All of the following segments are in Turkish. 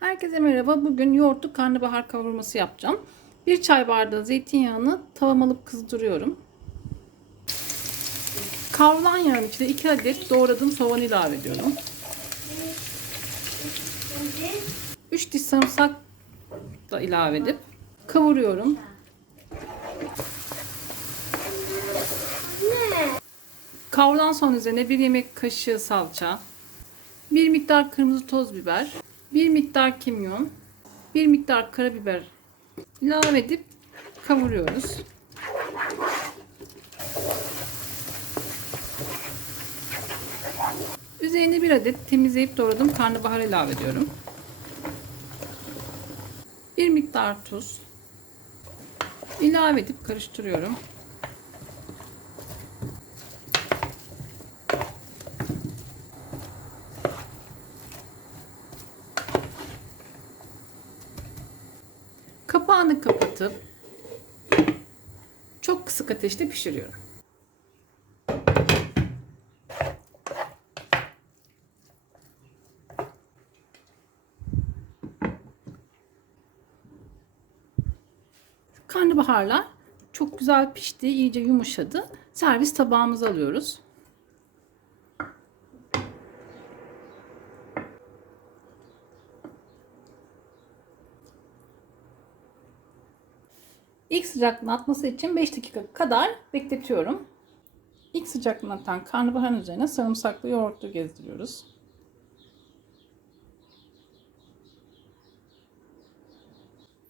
Herkese merhaba. Bugün yoğurtlu karnabahar kavurması yapacağım. Bir çay bardağı zeytinyağını tavam alıp kızdırıyorum. Kavrulan yağın içine 2 adet doğradığım soğan ilave ediyorum. 3 diş sarımsak da ilave edip kavuruyorum. Kavrulan soğan üzerine bir yemek kaşığı salça, bir miktar kırmızı toz biber, bir miktar kimyon, bir miktar karabiber ilave edip kavuruyoruz. Üzerine bir adet temizleyip doğradığım karnabahar ilave ediyorum. Bir miktar tuz ilave edip karıştırıyorum. Kapağını kapatıp çok kısık ateşte pişiriyorum. Karnabaharlar çok güzel pişti, iyice yumuşadı. Servis tabağımıza alıyoruz. İlk sıcaklığına atması için 5 dakika kadar bekletiyorum. İlk sıcaklığına atan karnabaharın üzerine sarımsaklı yoğurtlu gezdiriyoruz.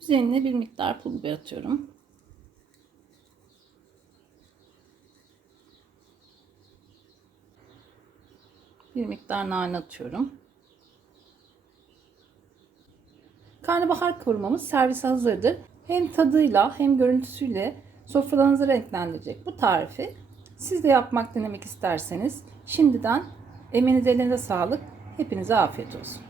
Üzerine bir miktar pul biber atıyorum. Bir miktar nane atıyorum. Karnabahar kavurmamız servise hazırdır. Hem tadıyla hem görüntüsüyle sofralarınızı renklendirecek bu tarifi siz de yapmak denemek isterseniz şimdiden emeğinize elinize sağlık. Hepinize afiyet olsun.